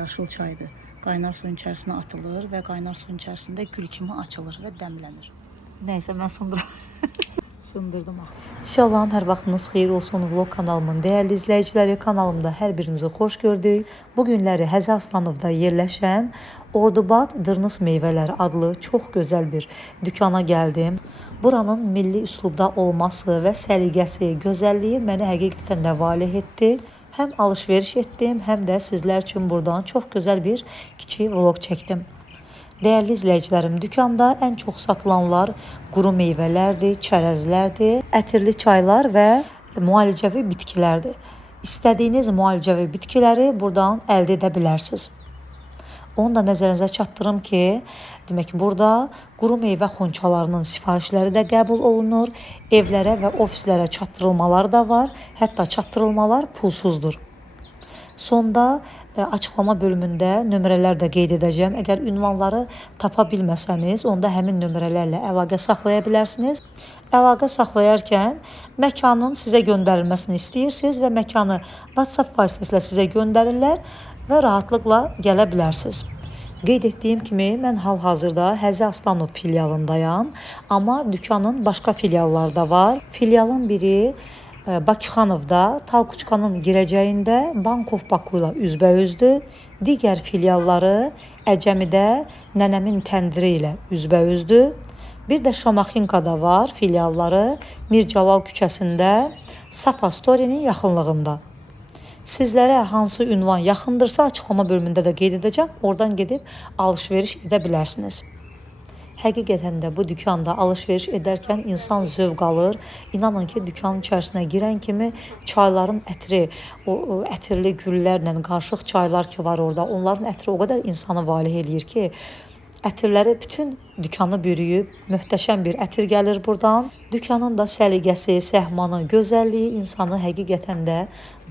yaşıl çaydır. Qaynar suyun içərisinə atılır və qaynar suyun içərisində gül kimi açılır və dəmlənir. Neyse mən sındırdım. Salam, hər vaxtınız xeyir olsun vlog kanalımın değerli izləyiciləri. Kanalımda hər birinizi xoş gördük. Bu günləri Həzə Aslanovda yerləşən Ordubad Dırnız Meyvələri adlı çox gözəl bir dükana gəldim. Buranın milli üslubda olması və səliqəsi, gözəlliyi məni həqiqətən də valeh etdi. Həm alış-veriş etdim, həm də sizlər üçün buradan çox gözəl bir kiçik vlog çəkdim. Değerli izləyicilərim, dükanda ən çox satılanlar quru meyvələrdir, çərəzlərdir, ətirli çaylar və müalicəvi bitkilərdir. İstədiyiniz müalicəvi bitkiləri buradan əldə edə bilərsiniz. Onu da nəzərinizə çatdırım ki, demək burada quru meyvə xonçalarının sifarişləri də qəbul olunur, evlərə və ofislərə çatdırılmaları da var, hətta çatdırılmalar pulsuzdur. Sonda açıqlama bölümündə nömrələr də qeyd edəcəm. Əgər ünvanları tapa bilməsəniz, onda həmin nömrələrlə əlaqə saxlaya bilərsiniz. Əlaqə saxlayarkən məkanın sizə göndərilməsini istəyirsiniz və məkanı WhatsApp vasitəsilə sizə göndərirlər və rahatlıqla gələ bilərsiniz. Qeyd etdiyim kimi, mən hal-hazırda Həzə Aslanov filialındayam, amma dükkanın başqa filialları da var. Filialın biri Bakıxanovda, Talkuçkanın girəcəyində Bankov Baku ilə üzbəüzdür. Digər filialları Əcəmidə Nənəmin Təndiri ilə üzbəüzdür. Bir də Şamaxinkada var filialları Mircəlal küçəsində Safa Story'nin yaxınlığında. Sizlərə hansı ünvan yaxındırsa açıqlama bölümündə də qeyd edəcəm. Oradan gedib alış-veriş edə bilərsiniz. Həqiqətən də bu dükanda alış-veriş edərkən insan zövq alır. İnanın ki, dükkanın içərisinə girən kimi çayların ətri, o ətirli güllərlə qarışıq çaylar ki var orada, onların ətri o qədər insanı valeh eləyir ki, ətirləri bütün dükkanı bürüyüb, möhtəşəm bir ətir gəlir buradan. Dükkanın da səliqəsi, səhmanı, gözəlliyi insanı həqiqətən də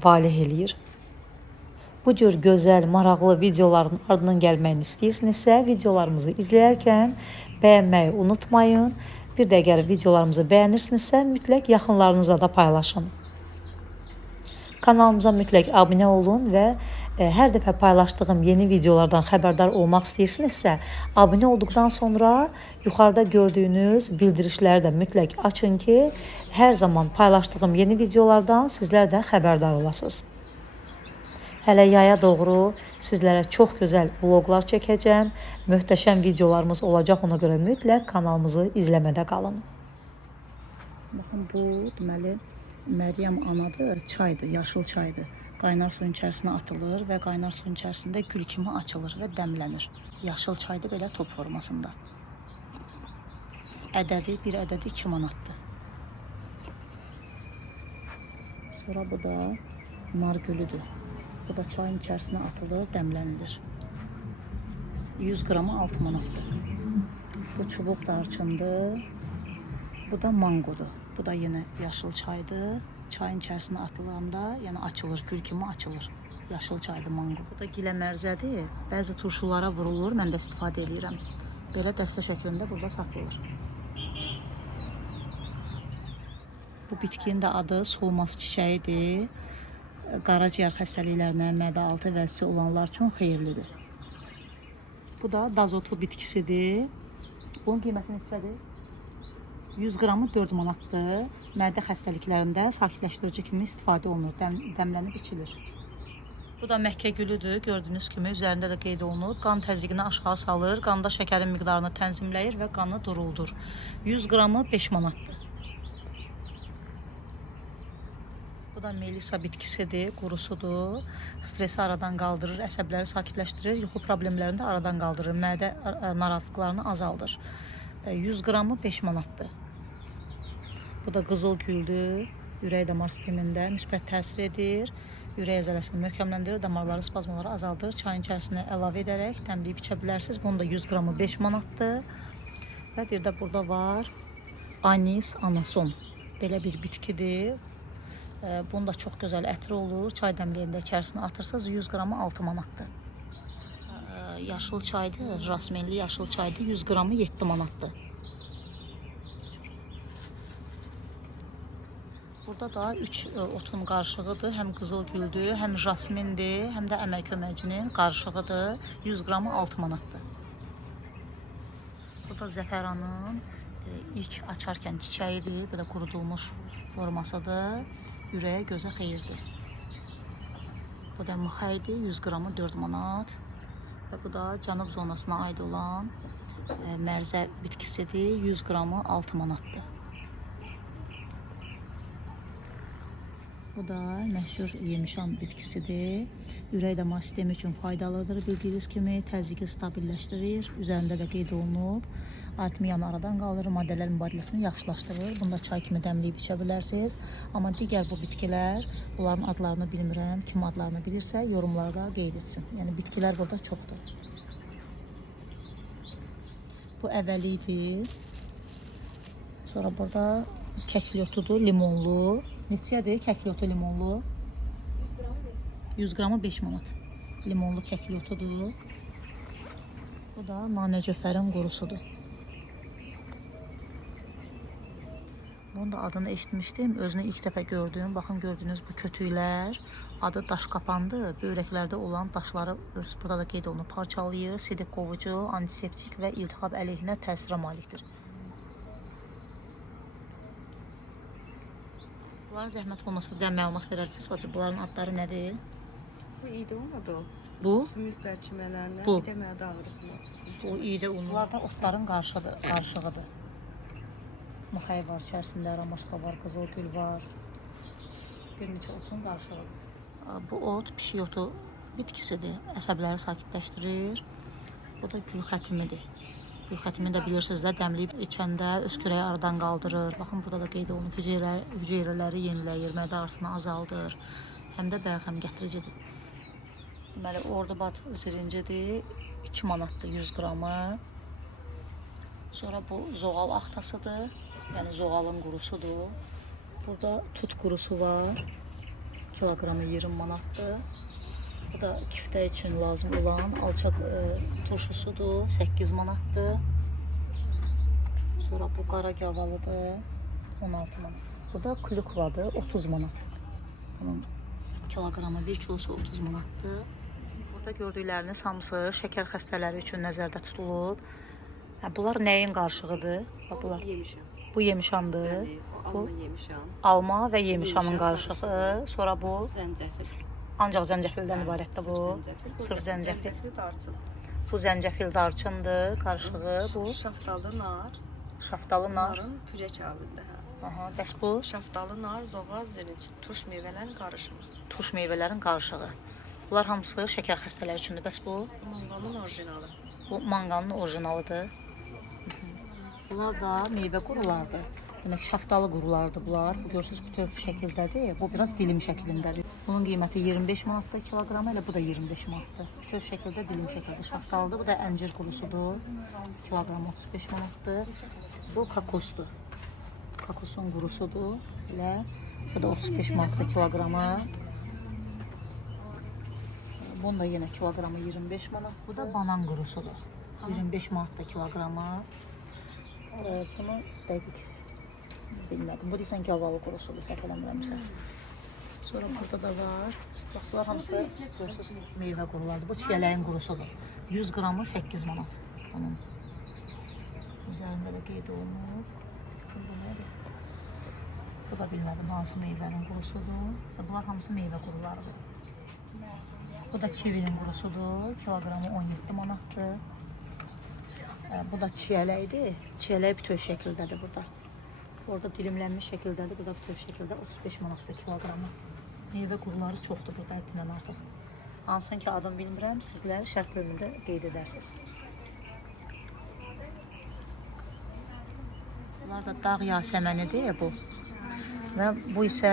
valeh eləyir. Bu cür gözəl, maraqlı videoların ardından gəlməyini istəyirsinizsə, videolarımızı izləyərkən bəyənməyi unutmayın. Bir də əgər videolarımızı bəyənirsinizsə, mütləq yaxınlarınızla da paylaşın. Kanalımıza mütləq abunə olun və hər dəfə paylaşdığım yeni videolardan xəbərdar olmaq istəyirsinizsə, abunə olduqdan sonra yuxarıda gördüyünüz bildirişləri də mütləq açın ki, hər zaman paylaşdığım yeni videolardan sizlər də xəbərdar olasınız. Hələ yaya doğru sizlərə çox gözəl vloglar çəkəcəm. Möhtəşəm videolarımız olacaq, ona görə mütləq kanalımızı izləmədə qalın. Baxın, bu deməli Məryəm anadır, çaydır, yaşıl çaydır. Qaynar suyun içərisinə atılır və qaynar suyun içərisində gül kimi açılır və dəmlənir. Yaşıl çaydır belə top formasında. Ədədi, bir ədədi 2 manatdır. Sonra bu da nar gülüdür. Bu da çayın içərisinə atılır, dəmlənilir. 100 qramı 6 manatdır. Bu çubuq darçındır. Bu da mangodur. Bu da yenə yaşıl çaydır. Çayın içərisinə atılanda, yəni açılır, gül kimi açılır. Yaşıl çaydır, mango. Bu da gilə mərzədir. Bəzi turşulara vurulur, mən də istifadə edirəm. Belə dəstə şəklində burada satılır. Bu bitkinin də adı solmaz çiçəyidir. Qaraciyər xəstəliklərinə, mədə altı vəzisi olanlar üçün xeyirlidir. Bu da dazotlu bitkisidir. Bunun qiyməti neçədir? 100 qramı 4 manatdır. Mədə xəstəliklərində sakitləşdirici kimi istifadə olunur, dəmlənib içilir. Bu da Məkkə gülüdür. Gördüyünüz kimi üzərində də qeyd olunub. Qan təzyiqini aşağı salır, qanda şəkərin miqdarını tənzimləyir və qanı duruldur. 100 qramı 5 manatdır. Bu da Melisa bitkisidir, qurusudur. Stresi aradan qaldırır, əsəbləri sakitləşdirir, yuxu problemlərini də aradan qaldırır, mədə narahatlıqlarını azaldır. 100 qramı 5 manatdır. Bu da qızıl güldür, ürək damar sistemində müsbət təsir edir, ürək əzələsini möhkəmləndirir, damarları, spazmaları azaldır. Çayın içərisinə əlavə edərək dəmləyib içə bilərsiniz. Bunun da 100 qramı 5 manatdır. Və bir də burada var Anis anason. Belə bir bitkidir. Bunun da çox gözəl ətri olur. Çay dəmləyəndə içərisinə atırsınız. 100 qramı 6 manatdır. Yaşıl çaydır, jasminli yaşıl çaydır. 100 qramı 7 manatdır. Burada da 3 otun qarışığıdır. Həm qızılgüldür, həm jasmindir, həm də əmək köməkçinin qarışığıdır. 100 qramı 6 manatdır. Bu da zəfəranın ilk açarkən çiçəyidir. Bu da qurudulmuş formasıdır. Ürəyə, gözə xeyirdir. Bu da mıxaydır. 100 qramı 4 manat. Və bu da cənub zonasına aid olan mərzə bitkisidir. 100 qramı 6 manatdır. Bu da məşhur yemişan bitkisidir. Ürək damar sistemi üçün faydalıdır. Bildiyiniz kimi təzyiqi stabilləşdirir. Üzərində də qeyd olunub. Artmiyanı aradan qaldırır, maddələr mübadiləsini yaxşılaşdırır. Bunu da çay kimi dəmləyib içə bilərsiniz. Amma digər bu bitkilər, bunların adlarını bilmirəm. Kim adlarını bilirsə yorumlarda qeyd etsin. Yəni bitkilər burada çoxdur. Bu əvvəlidir. Sonra burada kəkliyotudur, limonlu. Neçədir kəkliyotu limonlu? 100 qramı 5 manat. Limonlu kəkliyotudur. Bu da nanəcəfərin qurusudur. Bunun da adını eşitmişdim. Özünü ilk dəfə gördüm. Baxın gördüyünüz bu kötüklər. Adı daş qapandı. Böyrəklərdə olan daşları burada da qeyd olunub. Parçalayır, sidik qovucu, antiseptik və iltihab əleyhinə təsirə malikdir. Bunlara zəhmət olmasa bir də məlumat verərsiniz. Bunların adları nədir? Bu iğdə unudur. Bu? Sümük bərkimələrinə, Bu. bir də mədə ağrısına. Bu iğdə unu. Bunlar da otların qarışığıdır. Mıxay var içərisində, ramaşka var, qızılgül var. Bir neçə otun qarışığıdır. Bu ot pişik otu bitkisidir. Əsəbləri sakitləşdirir. Bu da gül xətimidir. Gül xətimi də bilirsiniz də dəmləyib içəndə öskürəyi aradan qaldırır. Baxın burada da qeyd olunub hüceyrələri yeniləyir, mədə ağrısını azaldır. Həm də bəlğəm gətiricidir. Deməli, Ordubad zirincidir. 2 manatdır 100 qramı. Sonra bu zoğal axtasıdır. Yəni zoğalın qurusudur. Burada tut qurusu var. Kilogramı 20 manatdır. Bu da kiftə üçün lazım olan alçaq turşusudur. 8 manatdır. Sonra bu qara gavalıdır. 16 manat. Bu da klükvadır. 30 manat. Bunun kilogramı 1 kilosu 30 manatdır. Burada gördükləriniz hamısı şəkər xəstələri üçün nəzərdə tutulub. Bunlar nəyin qarışığıdır? Bunlar Yemişəm. bu yemişandır. Bəli, o Bu alma yemişəm. alma və yemişanın Yemişan qarışığı. Sonra bu Zəncəfil. ancaq zəncəfildən ibarətdir bu. Sırf zəncəfil. Zəncəfil darçın. Bu zəncəfil darçındır, qarışığı bu. Şaftalı nar. Şaftalı nar. Narın pürək halında. Aha, bəs bu Şaftalı nar, zoğal, zirinç, turş meyvələrin qarışımı. turş meyvələrin qarışığı. Bunlar hamısı şəkər xəstələri üçündür. Bəs bu Manqanın orijinalı. bu manqanın orijinalıdır. Bunlar da meyvə qurulardır. Demək şaftalı qurulardır bunlar. Bu görürsüz bütöv şəkildədir. Bu biraz dilim şəklindədir. Bunun qiyməti 25 manatdır kiloqramı, elə bu da 25 manatdır. Bütöv şəkildə, dilim şəkildə şaftalıdır. Bu da əncir qurusudur. Kiloqramı 35 manatdır. Bu kakosdur. Kokosun qurusudur. Elə bu da 35 manatdır kiloqramı. Bunun da yenə kiloqramı 25 manat. Bu da banan qurusudur. 25 manatdır kiloqramı. Bunu dəqiq bilmədim. Bu deyəsən gavalı qurusudur, səhv eləmirəmsə. Sonra burada da var. Bax, bunlar hamısı görürsünüz meyvə qurulardır. Bu çiyələyin qurusudur. 100 qramı 8 manat. Bunun üzərində də qeyd olunub. Bu nədir? Bu da bilmədim hansı meyvənin qurusudur. Bunlar hamısı meyvə qurularıdır. Bu da kivinin qurusudur. Kiloqramı 17 manatdır. Bu da çiyələkdir. Çiyələk bütöv şəkildədir burada. Orada dilimlənmiş şəkildədir. Bu da bütöv şəkildə 35 manatdır kiloqramı. Meyvə quruları çoxdur burada etindən artıq. Hansın ki adını bilmirəm, sizlər şərh bölümündə qeyd edərsiniz. Bunlar da dağ yasəmənidir bu. Və bu isə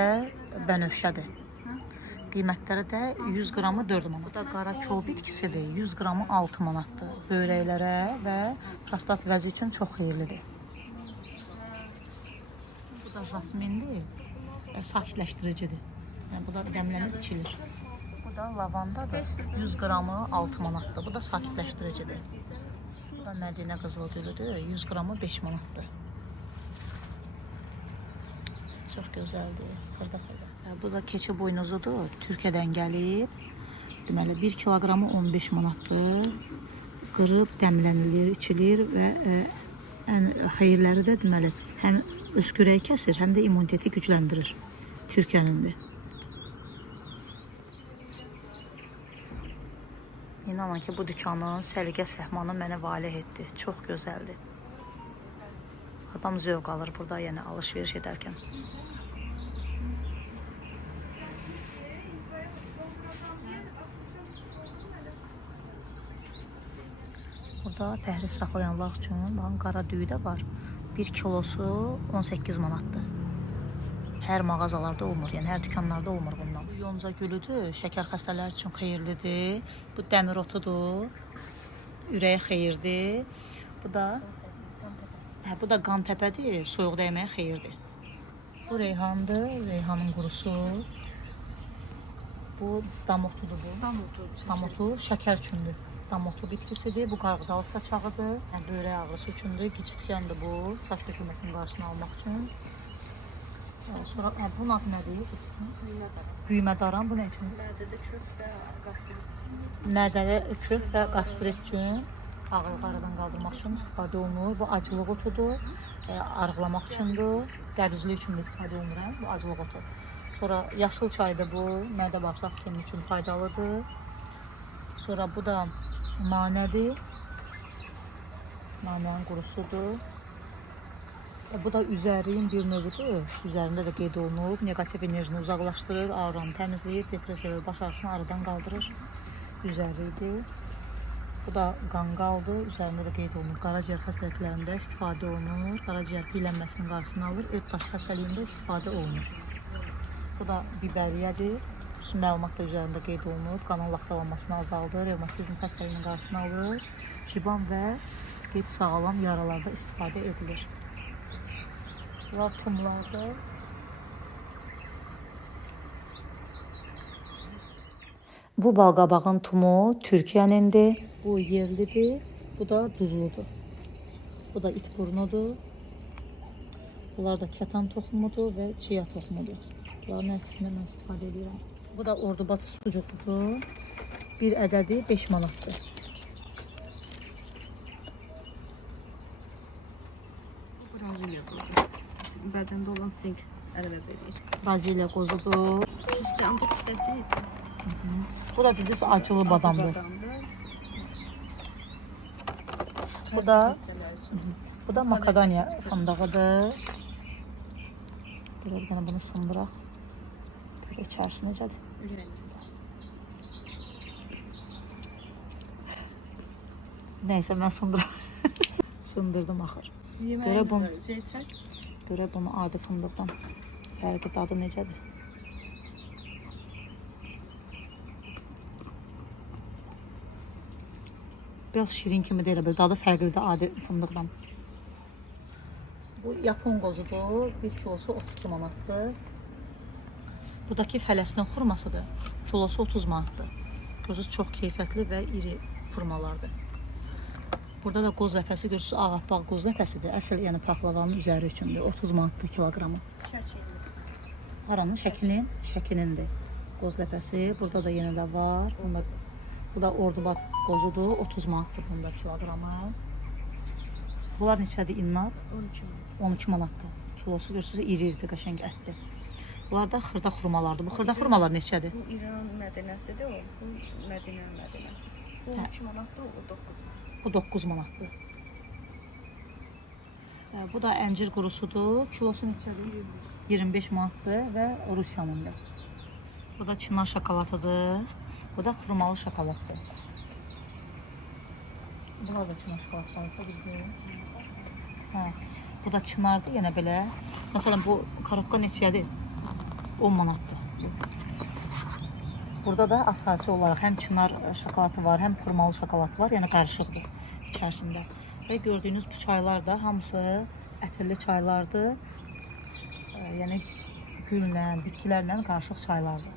bənövşədir. Qiymətləri də 100 qramı 4 manat. Bu da qara kol bitkisidir. 100 qramı 6 manatdır. Böyrəklərə və prostat vəzi üçün çox xeyirlidir. Bu da jasmindir. Sakitləşdiricidir. Yəni, bu da dəmlənib içilir. Bu da lavandadır. 100 qramı 6 manatdır. Bu da sakitləşdiricidir. Bu da Mədinə qızılgülüdür. 100 qramı 5 manatdır. Çox gözəldir. Xırda-xırda. Bu da keçi boynuzudur. Türkiyədən gəlib. Deməli 1 kiloqramı 15 manatdır. Qırıb dəmlənilir, içilir və ən xeyirləri də deməli həm öskürəyi kəsir, həm də immuniteti gücləndirir. Türkiyənindir. İnanın ki, bu dükkanın səliqə səhmanı mənə valeh etdi. Çox gözəldir. Adam zövq alır burada, yəni alış-veriş edərkən. Burada pəhriz saxlayanlar üçün baxın, qara düyü də var. 1 kilosu 18 manatdır. Hər mağazalarda olmur, yəni hər dükanlarda olmur bundan. Bu yonca gülüdür, şəkər xəstələri üçün xeyirlidir. Bu dəmir otudur, ürəyə xeyirdir. Bu da qan təpədir, soyuq dəyməyə xeyirdir. Bu reyhandır, reyhanın qurusu. Bu damotudur bu. Damotu şəkər üçündür. Damotu bitkisidir, bu qarğıdalı saçağıdır. Böyrək ağrısı üçündür, giçitkəndir bu, saç dökülməsinin qarşısını almaq üçün. Sonra bunun adı nədir? Düymədaran. Bu nə üçün? Mədədə kök və qastrit. Mədədə kök və qastrit üçün ağırlığı aradan qaldırmaq üçün istifadə olunur. Bu acılıq otudur, arıqlamaq üçündür, qəbizlik üçün də istifadə olunur. Bu acılıq otu. Sonra yaşıl çaydır bu, mədə-bağırsaq sistemi üçün faydalıdır. Sonra bu da nanədir. Nanənin qurusudur. Bu da üzərin bir növüdür. Üzərində də qeyd olunub. Negativ enerjini uzaqlaşdırır, auranı təmizləyir, depressiya və baş ağrısını aradan qaldırır. Üzəridir. Bu da qanqaldır. Üzərində də qeyd olunub. Qaraciyər xəstəliklərində istifadə olunur. Qaraciyər biylənməsinin qarşısını alır. Öd daş xəstəliyində istifadə olunur. Bu da bibəriyyədir. Məlumat da üzərində qeyd olunub. Qanın laxtalanmasını azaldır. Revmatizm xəstəliyinin qarşısını alır. Çiban və qeyd sağlam yaralarda istifadə edilir. Bunlar tumlardır. Bu balqabağın tumu Türkiyənindir. Bu yerlidir, bu da duzludur. Bu da it burnudur. Bunlar da kətan toxumudur və çiya toxumudur. Bunların hepsindən mən istifadə edirəm. Bu da ordubat sucuqudur. Bir ədədi 5 manatdır. Braziliya qozu. Bədəndə olan sink əvəz edir. Braziliya qozudur. Üstə, amma üstəsi için. Bu da dediniz acılı badamdır. Bu da makadamiya fındığıdır. Bir bunu sındıraq. Böyle içərisi necədir? Neyse mən sındıraq. Sındırdım axır. Görə bunu adi fındıqdan. Bəlkə dadı necədir? Biraz şirin kimi deyil, böyle dadı fərqlidir adi fındıqdan. Bu Yapon qozudur, 1 kilosu 32 manatdır. Buradakı fələstin xurmasıdır, kilosu 30 manatdır. Gözü çox keyfiyyətli və iri xurmalardır. Burada da qoz ləpəsi görürsünüz, ağappaq qoz ləpəsidir. Əsl yəni paxlavanın üzəri üçündür, 30 manatdır kiloqramı. Haranın? Şəkinindir. Qoz ləpəsi, burada da yenə də var. Bu da ordubat qozudur, 30 manatdır bunda kiloqramı. Bunlar neçədir innar? 12 manatdır. Kilosu görürsünüz, iri-iridir, qəşəng ətdir. Bunlar da xırda xurmalardır. Bu xırda xurmalar neçədir? Bu İran mədənəsidir o, bu Mədinə mədənəsi. Bu 12 manatdır, o 9 manatdır. Bu 9 manatdır. Bu da əncir qurusudur. Kilosu neçədir? 25 manatdır və Rusiyanındır. Bu da çınar şokolatıdır. Bu da xurmalı şokoladdır. Bunlar da çınar şokoladdır. Bu da çınardır, yenə belə. Məsələn, bu karobka neçədir? 10 manatdır. Burada da asaçı olaraq həm çınar şokoladı var, həm xurmalı şokolad var, yəni qarışıqdır içərisində. Və gördüyünüz bu çaylar da hamısı ətirli çaylardır. Yəni güllə, bitkilərlə qarışıq çaylardır.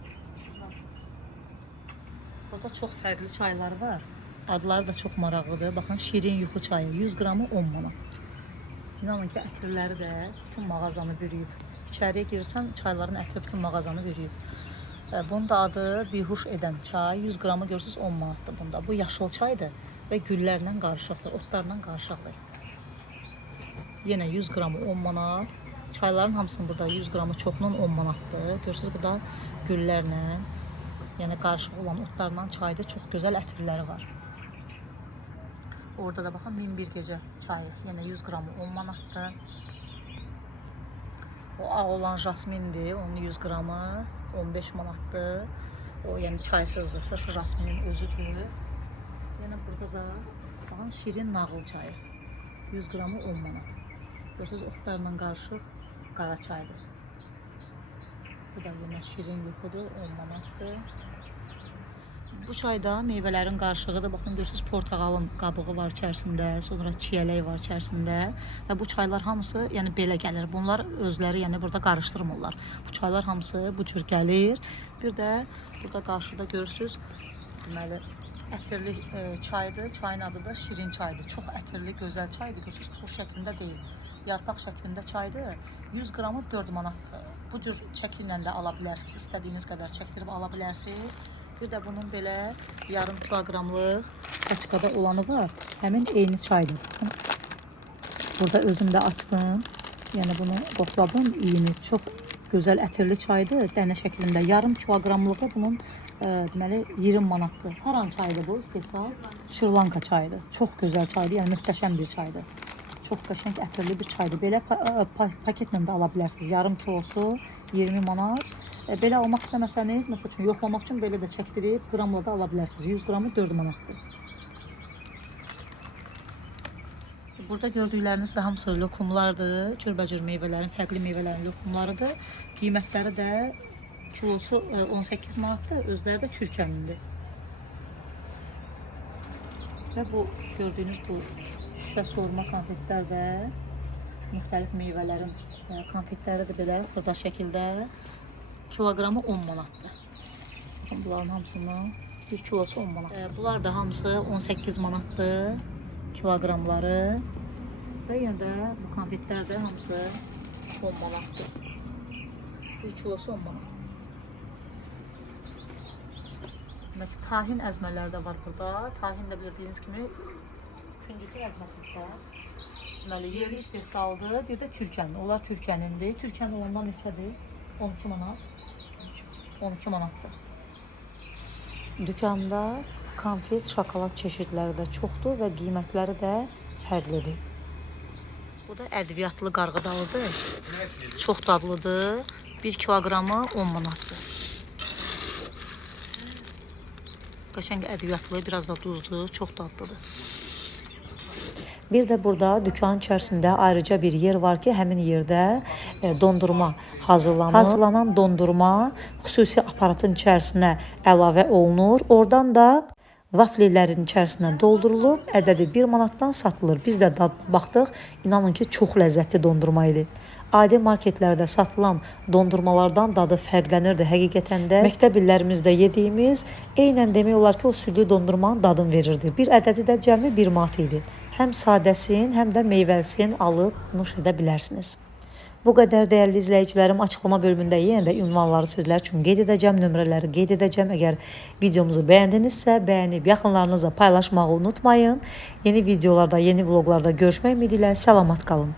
Burada çox fərqli çaylar var. Adları da çox maraqlıdır. Baxın, şirin yuxu çayı 100 qramı 10 manat. İnanın ki ətirləri də bütün mağazanı bürüyüb. İçəriyə girsən çayların ətri bütün mağazanı bürüyüb. Bunun da adı bihuş edən çay. 100 qramı görürsünüz 10 manatdır bunda. Bu yaşıl çaydır və güllərlə qarışıqdır, otlarla qarışıqdır. Yenə 100 qramı 10 manat. Çayların hamısının burada 100 qramı çoxunun 10 manatdır. Görürsünüz bu da güllərlə, yəni qarışıq olan otlarla çaydır. Çox gözəl ətirləri var. Orada da baxın 1001 gecə çayı. Yenə 100 qramı 10 manatdır. O ağ olan jasmindir. Onun 100 qramı 15 manatdır. O yəni çaysızdır. Sırf jasminin özüdür. Yəni burada da baxın şirin nağıl çayı. 100 qramı 10 manat. Görürsünüz otlarla qarışıq qara çaydır. Bu da yenə şirin yuxudur. 10 manatdır. Bu çayda meyvələrin qarışığıdır. Baxın görürsünüz portağalın qabığı var içərisində, sonra çiyələk var içərisində və bu çaylar hamısı yəni belə gəlir. Bunlar özləri yəni burada qarışdırmırlar. Bu çaylar hamısı bu cür gəlir. Bir də burada qarşıda görürsünüz deməli ətirli çaydır. Çayın adı da şirin çaydır. Çox ətirli, gözəl çaydır. Görürsünüz toz şəklində deyil. Yarpaq şəklində çaydır. 100 qramı 4 manatdır. Bu cür çəki ilə də ala bilərsiniz. İstədiyiniz qədər çəkdirib ala bilərsiniz. Bir də bunun belə yarım kiloqramlıq paçkada olanı var. Həmin eyni çaydır. Burada özüm də açdım. Yəni bunu qoxladım. İyini çox gözəl ətirli çaydır. Dənə şəklində. Yarım kiloqramlığı bunun deməli 20 manatdır. Haran çaydır bu? İstehsal Şri-Lanka çayıdır. Çox gözəl çaydır. Yəni möhtəşəm bir çaydır. Çox qəşəng ətirli bir çaydır. Belə paketlə də ala bilərsiniz. Yarım kilosu 20 manat. Belə almaq istəməsəniz, məsəl üçün yoxlamaq üçün belə də çəkdirib qramla da ala bilərsiniz. 100 qramı 4 manatdır. Burada gördükləriniz də hamısı lokumlardır. Cürbəcür meyvələrin, fərqli meyvələrin lokumlarıdır. Qiymətləri də kilosu 18 manatdır. Özləri də Türkiyənindir. Və bu gördüyünüz bu şüşə soğurma konfetlər də müxtəlif meyvələrin konfetləri də belə burada şəkildə kiloqramı 10 manatdır. Bunların hamısının 1 kilosu 10 manat. Bunlar da hamısı 18 manatdır kiloqramları. Və yenə də bu konfetlər də hamısı 10 manatdır. 1 kilosu 10 manat. Demək, tahin əzmələri də var burada. Tahin də bildiyiniz kimi küncükün əzməsində. Deməli, yerli istehsaldır. Bir də Türkiyənin. Onlar Türkiyənindir. Türkiyənin olanlar neçədir? 12 manat. 12 manatdır. Dükanda konfet, şokolad çeşidləri də çoxdur və qiymətləri də fərqlidir. Bu da ədviyyatlı qarğıdalıdır. Çox dadlıdır. 1 kiloqramı 10 manatdır. Qəşəng ədviyyatlı, biraz da duzlu, çox dadlıdır. Bir də burada dükanın içərisində ayrıca bir yer var ki, həmin yerdə dondurma hazırlanır. Hazırlanan dondurma xüsusi aparatın içərisinə əlavə olunur. Oradan da vaflilərin içərisinə doldurulub, ədədi 1 manatdan satılır. Biz də dadına baxdıq. İnanın ki, çox ləzzətli dondurma idi. Adi marketlərdə satılan dondurmalardan dadı fərqlənirdi həqiqətən də. Məktəb illərimizdə yediyimiz eynən demək olar ki, o südlü dondurmanın dadını verirdi. Bir ədədi də cəmi 1 manat idi. Həm sadəsin, həm də meyvəlisin alıb nuş edə bilərsiniz. Bu qədər dəyərli izləyicilərim, açıqlama bölümündə yenə də ünvanları sizlər üçün qeyd edəcəm, nömrələri qeyd edəcəm. Əgər videomuzu bəyəndinizsə, bəyənib yaxınlarınızla paylaşmağı unutmayın. Yeni videolarda, yeni vloqlarda görüşmək ümidi ilə salamat qalın.